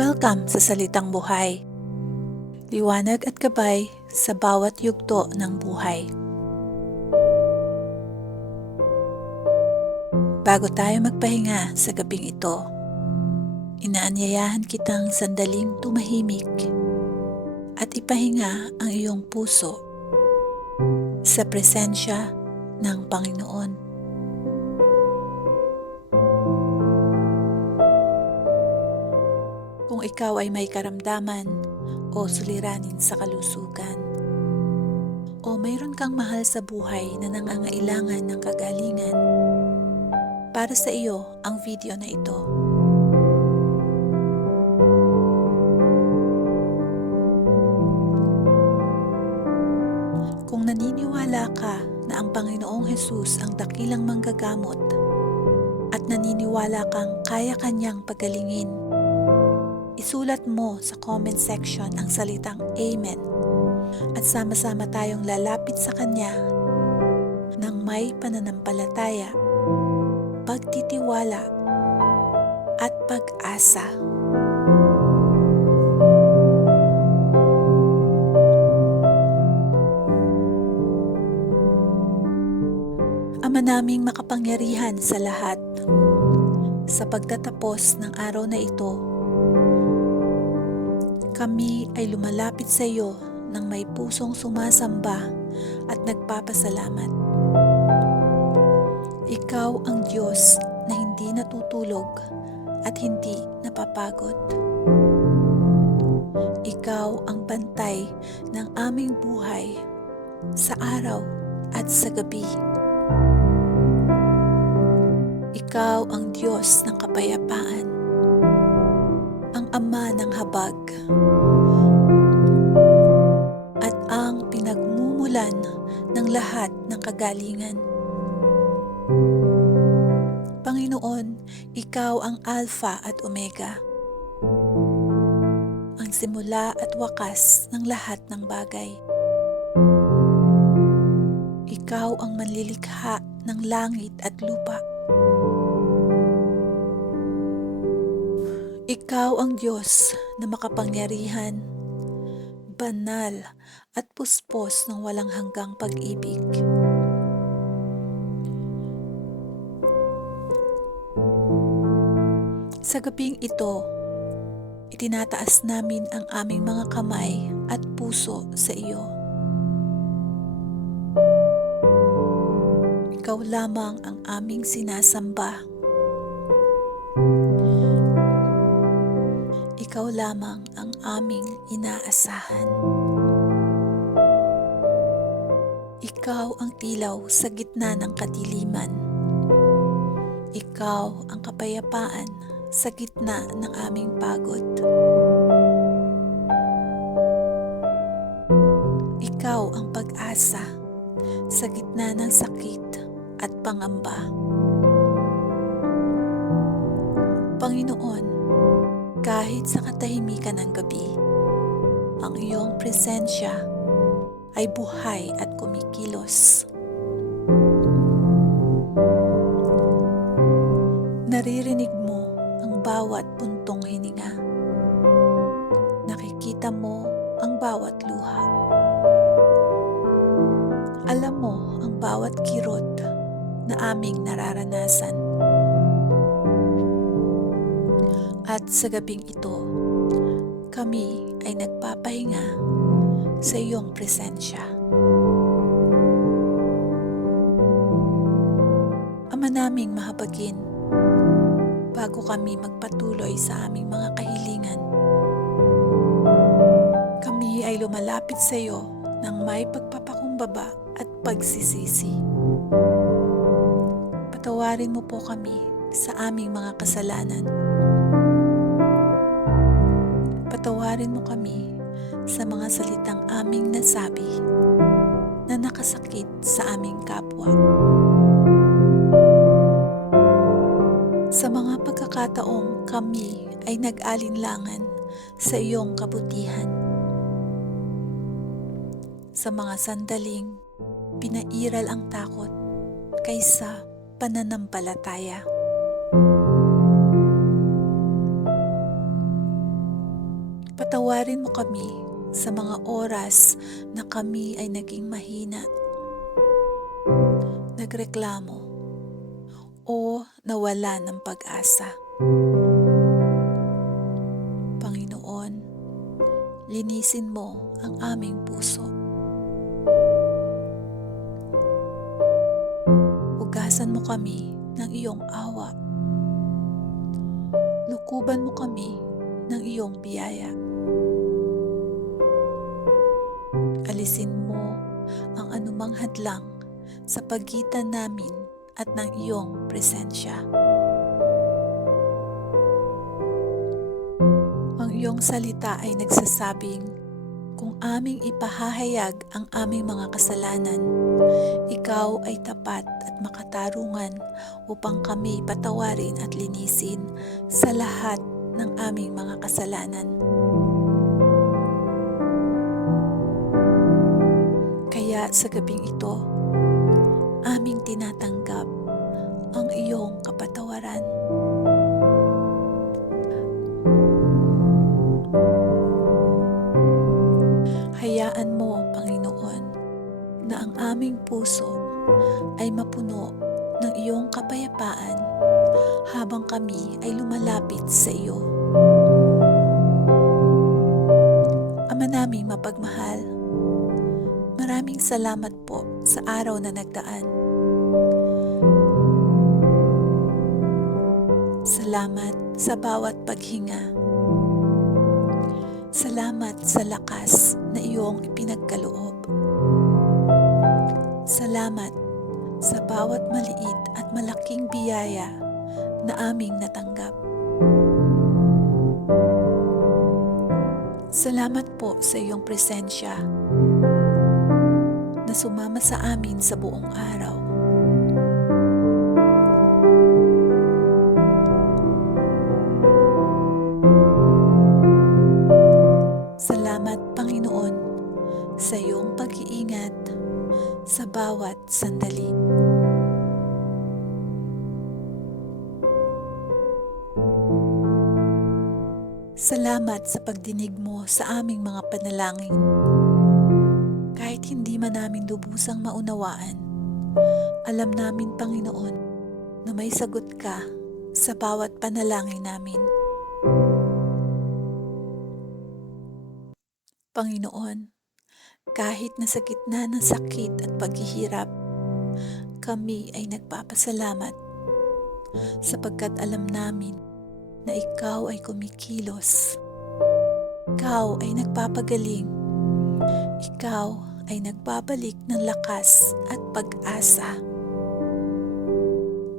Welcome sa Salitang Buhay. Liwanag at gabay sa bawat yugto ng buhay. Bago tayo magpahinga sa gabing ito, inaanyayahan kitang sandaling tumahimik at ipahinga ang iyong puso sa presensya ng Panginoon. Kung ikaw ay may karamdaman o suliranin sa kalusugan, o mayroon kang mahal sa buhay na nangangailangan ng kagalingan, para sa iyo ang video na ito. Kung naniniwala ka na ang Panginoong Hesus ang dakilang manggagamot at naniniwala kang kaya kanyang pagalingin, isulat mo sa comment section ang salitang Amen at sama-sama tayong lalapit sa Kanya ng may pananampalataya, pagtitiwala at pag-asa. Ama naming makapangyarihan sa lahat, sa pagtatapos ng araw na ito, kami ay lumalapit sa iyo ng may pusong sumasamba at nagpapasalamat. Ikaw ang Diyos na hindi natutulog at hindi napapagod. Ikaw ang bantay ng aming buhay sa araw at sa gabi. Ikaw ang Diyos ng kapayapaan, ang Ama ng habag, at ang pinagmumulan ng lahat ng kagalingan. Panginoon, Ikaw ang Alpha at Omega, ang simula at wakas ng lahat ng bagay. Ikaw ang manlilikha ng langit at lupa. Ikaw ang Diyos na makapangyarihan, banal at puspos ng walang hanggang pag-ibig. Sa gabing ito, itinataas namin ang aming mga kamay at puso sa iyo. Ikaw lamang ang aming sinasamba. Ikaw lamang ang aming inaasahan. Ikaw ang ilaw sa gitna ng kadiliman. Ikaw ang kapayapaan sa gitna ng aming pagod. Ikaw ang pag-asa sa gitna ng sakit at pangamba. Panginoon, kahit sa katahimikan ng gabi, ang iyong presensya ay buhay at kumikilos. Naririnig mo ang bawat puntong hininga. Nakikita mo ang bawat luha. Alam mo ang bawat kirot na aming nararanasan. At sa gabing ito, kami ay nagpapahinga sa iyong presensya. Ama naming mahabagin, bago kami magpatuloy sa aming mga kahilingan, kami ay lumalapit sa iyo ng may pagpapakumbaba at pagsisisi. Patawarin mo po kami sa aming mga kasalanan. Patawarin mo kami sa mga salitang aming nasabi na nakasakit sa aming kapwa. Sa mga pagkakataong kami ay nag-alinlangan sa iyong kabutihan. Sa mga sandaling pinairal ang takot kaysa pananampalataya. Patawarin mo kami sa mga oras na kami ay naging mahina, nagreklamo, o nawala ng pag-asa. Panginoon, linisin mo ang aming puso. Hugasan mo kami ng iyong awa. Lukuban mo kami ng iyong biyaya. Alisin mo ang anumang hadlang sa pagitan namin at ng iyong presensya. Ang iyong salita ay nagsasabing, kung aming ipahahayag ang aming mga kasalanan, ikaw ay tapat at makatarungan upang kami patawarin at linisin sa lahat ng aming mga kasalanan. Kaya sa gabing ito, aming tinatanggap ang iyong kapatawaran. Hayaan mo, Panginoon, na ang aming puso ay mapuno ng iyong kapayapaan habang kami ay lumalapit sa iyo. Ama naming mapagmahal, maraming salamat po sa araw na nagdaan. Salamat sa bawat paghinga. Salamat sa lakas na iyong ipinagkaloob. Salamat sa bawat maliit at malaking biyaya na aming natanggap. Salamat po sa iyong presensya na sumama sa amin sa buong araw. Salamat, Panginoon, sa iyong pag-iingat sa bawat sandali. Salamat sa pagdinig mo sa aming mga panalangin. Kahit hindi man namin lubusang maunawaan, alam namin, Panginoon, na may sagot ka sa bawat panalangin namin. Panginoon, kahit nasa gitna ng sakit at paghihirap, kami ay nagpapasalamat sapagkat alam namin na ikaw ay kumikilos. Ikaw ay nagpapagaling. Ikaw ay nagbabalik ng lakas at pag-asa.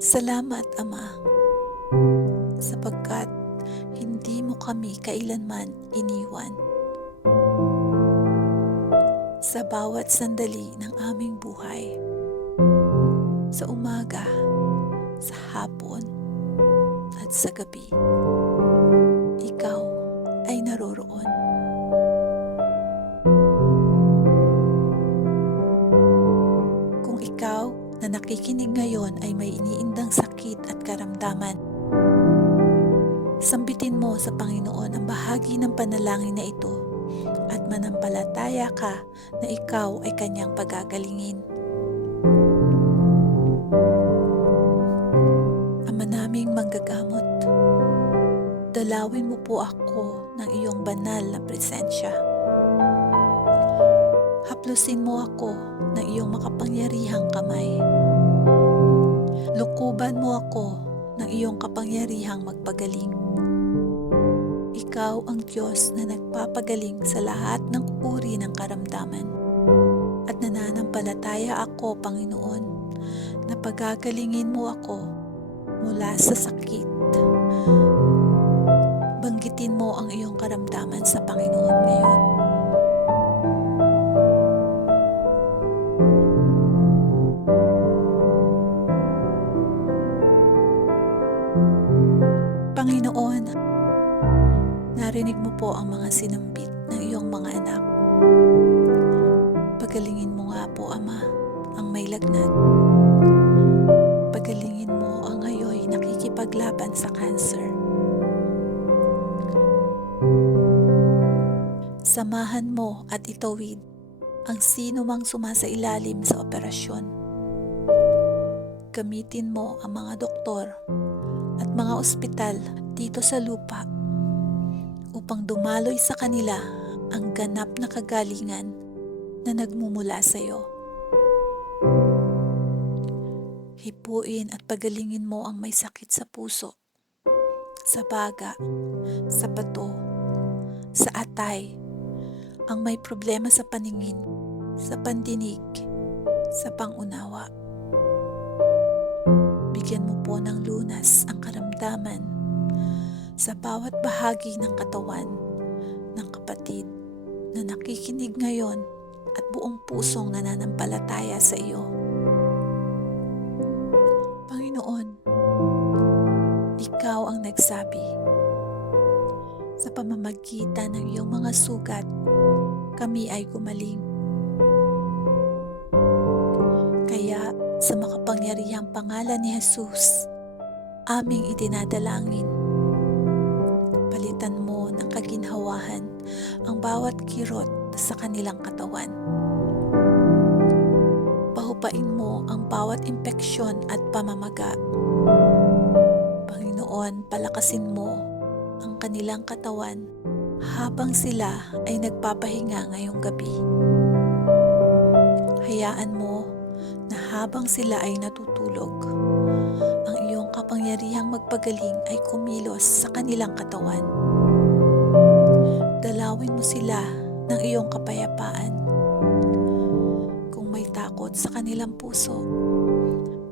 Salamat, Ama, sapagkat hindi mo kami kailanman iniwan. Sa bawat sandali ng aming buhay, sa umaga, sa hapon, at sa gabi, ikaw ay naroroon. Kung ikaw na nakikinig ngayon ay may iniindang sakit at karamdaman, sambitin mo sa Panginoon ang bahagi ng panalangin na ito at manampalataya ka na ikaw ay kanyang pagagalingin. Ama naming manggagamot, dalawin mo po ako ng iyong banal na presensya. Haplusin mo ako ng iyong makapangyarihang kamay. Lukuban mo ako ng iyong kapangyarihang magpagaling. Ikaw ang Diyos na nagpapagaling sa lahat ng uri ng karamdaman. At nananampalataya ako, Panginoon, na pagagalingin mo ako mula sa sakit. Banggitin mo ang iyong karamdaman sa Panginoon ngayon. Panginoon, narinig mo po ang mga sinambit ng iyong mga anak. Pagalingin mo nga po, Ama, ang may lagnat. Pagalingin mo ang ngayoy nakikipaglaban sa cancer. Samahan mo at itawid ang sino mang sumasailalim sa operasyon. Gamitin mo ang mga doktor at mga ospital dito sa lupa upang dumaloy sa kanila ang ganap na kagalingan na nagmumula sa iyo. Hipuin at pagalingin mo ang may sakit sa puso, sa baga, sa bato, sa atay, ang may problema sa paningin, sa pandinig, sa pangunawa. Bigyan mo po ng lunas ang karamdaman sa bawat bahagi ng katawan ng kapatid na nakikinig ngayon at buong pusong nananampalataya sa iyo. Panginoon, Ikaw ang nagsabi, sa pamamagitan ng iyong mga sugat, kami ay gumaling. Kaya sa makapangyarihang pangalan ni Jesus, aming idinadalangin. Palitan mo ng kaginhawahan ang bawat kirot sa kanilang katawan. Pahupain mo ang bawat impeksyon at pamamaga. Panginoon, palakasin mo ang kanilang katawan habang sila ay nagpapahinga ngayong gabi. Hayaan mo na habang sila ay natutulog, ang iyong kapangyarihang magpagaling ay kumilos sa kanilang katawan. Dalawin mo sila ng iyong kapayapaan. Kung may takot sa kanilang puso,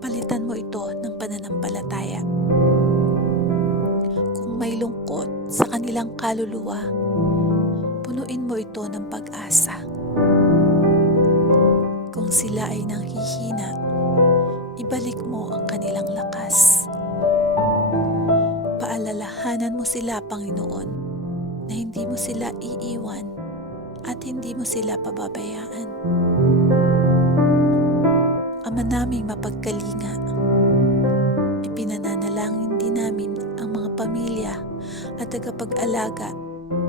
palitan mo ito ng pananampalataya. Kung may lungkot sa kanilang kaluluwa, punuin mo ito ng pag-asa. Kung sila ay nanghihina, ibalik mo ang kanilang lakas. Paalalahanan mo sila, Panginoon, na hindi mo sila iiwan at hindi mo sila pababayaan. Ama naming mapagkalinga, ipinananalangin din namin ang mga pamilya at tagapag-alaga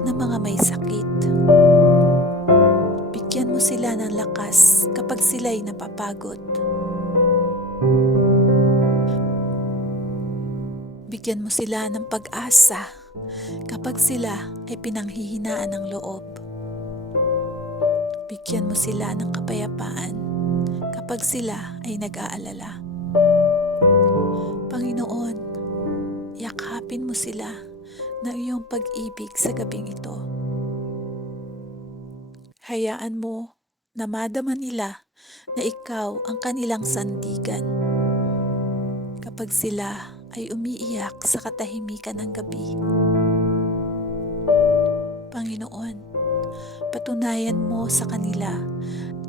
ng mga may sakit. Bigyan mo sila ng lakas kapag sila'y napapagod. Bigyan mo sila ng pag-asa kapag sila ay pinanghihinaan ng loob. Bigyan mo sila ng kapayapaan kapag sila ay nag-aalala. Panginoon, yakapin mo sila ng iyong pag-ibig sa gabing ito. Hayaan mo na madama nila na ikaw ang kanilang sandigan. Kapag sila ay umiiyak sa katahimikan ng gabi. Panginoon, patunayan mo sa kanila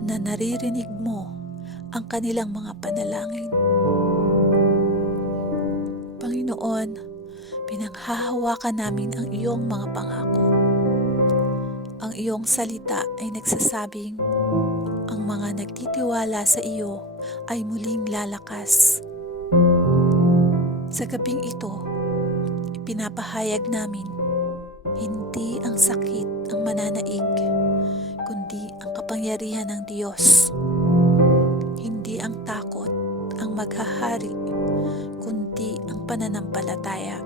na naririnig mo ang kanilang mga panalangin. Panginoon, pinanghahawakan namin ang iyong mga pangako. Ang iyong salita ay nagsasabing, ang mga nagtitiwala sa iyo ay muling lalakas. Sa gabing ito, ipinapahayag namin, hindi ang sakit ang mananaig, kundi ang kapangyarihan ng Diyos. Hindi ang takot ang maghahari, kundi ang pananampalataya.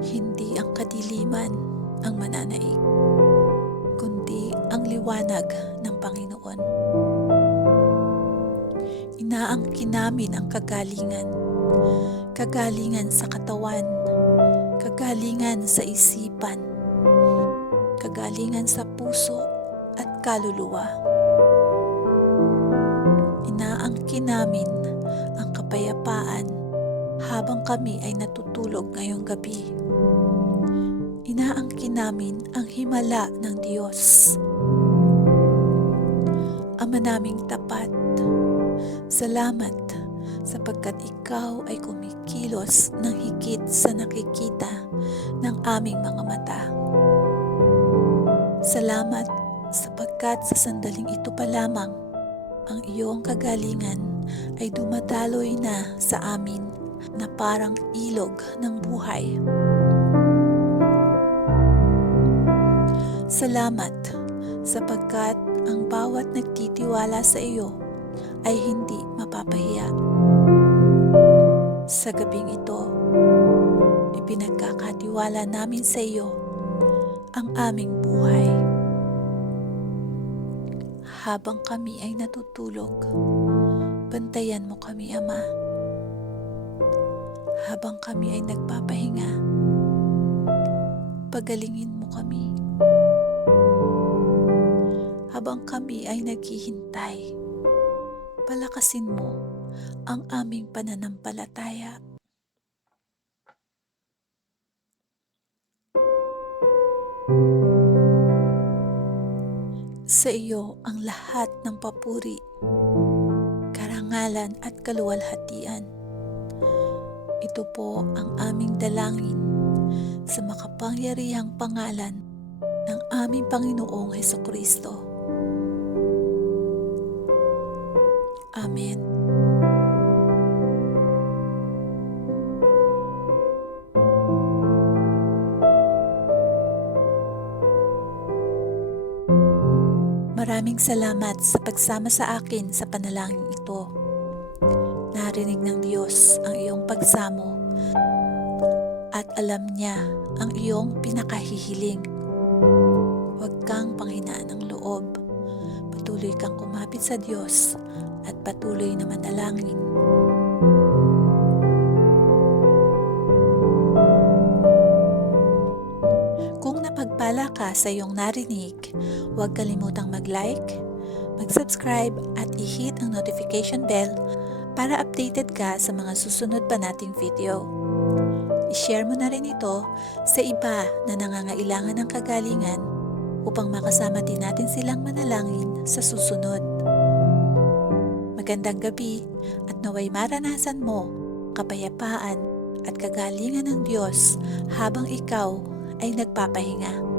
Hindi ang kadiliman ang mananaig, kundi ang liwanag ng Panginoon. Inaangkin namin ang kagalingan, kagalingan sa katawan, kagalingan sa isipan, kagalingan sa puso at kaluluwa. Inaangkin namin ang kapayapaan habang kami ay natutulog ngayong gabi. Inaangkin namin ang himala ng Diyos. Ama naming tapat, salamat sapagkat ikaw ay kumikilos ng higit sa nakikita ng aming mga mata. Salamat sapagkat sa sandaling ito pa lamang ang iyong kagalingan ay dumadaloy na sa amin na parang ilog ng buhay. Salamat sapagkat ang bawat nagtitiwala sa iyo ay hindi mapapahiya. Sa gabing ito, ipinagkakatiwala namin sa iyo ang aming buhay. Habang kami ay natutulog, bantayan mo kami, Ama. Habang kami ay nagpapahinga, pagalingin mo kami. Habang kami ay naghihintay, palakasin mo ang aming pananampalataya. Sa iyo ang lahat ng papuri, karangalan at kaluwalhatian. Ito po ang aming dalangin sa makapangyarihang pangalan ng aming Panginoong Hesukristo. Amen. Maraming salamat sa pagsama sa akin sa panalangin ito. Narinig ng Diyos ang iyong pagsamo at alam niya ang iyong pinakahihiling. Huwag kang panghinaan ng loob. Patuloy kang kumapit sa Diyos at patuloy na manalangin. Kung napagpala ka sa iyong narinig, huwag kalimutang mag-like, mag-subscribe at i-hit ang notification bell para updated ka sa mga susunod pa nating video. I-share mo na rin ito sa iba na nangangailangan ng kagalingan upang makasama din natin silang manalangin sa susunod. Magandang gabi at naway maranasan mo kapayapaan at kagalingan ng Diyos habang ikaw ay nagpapahinga.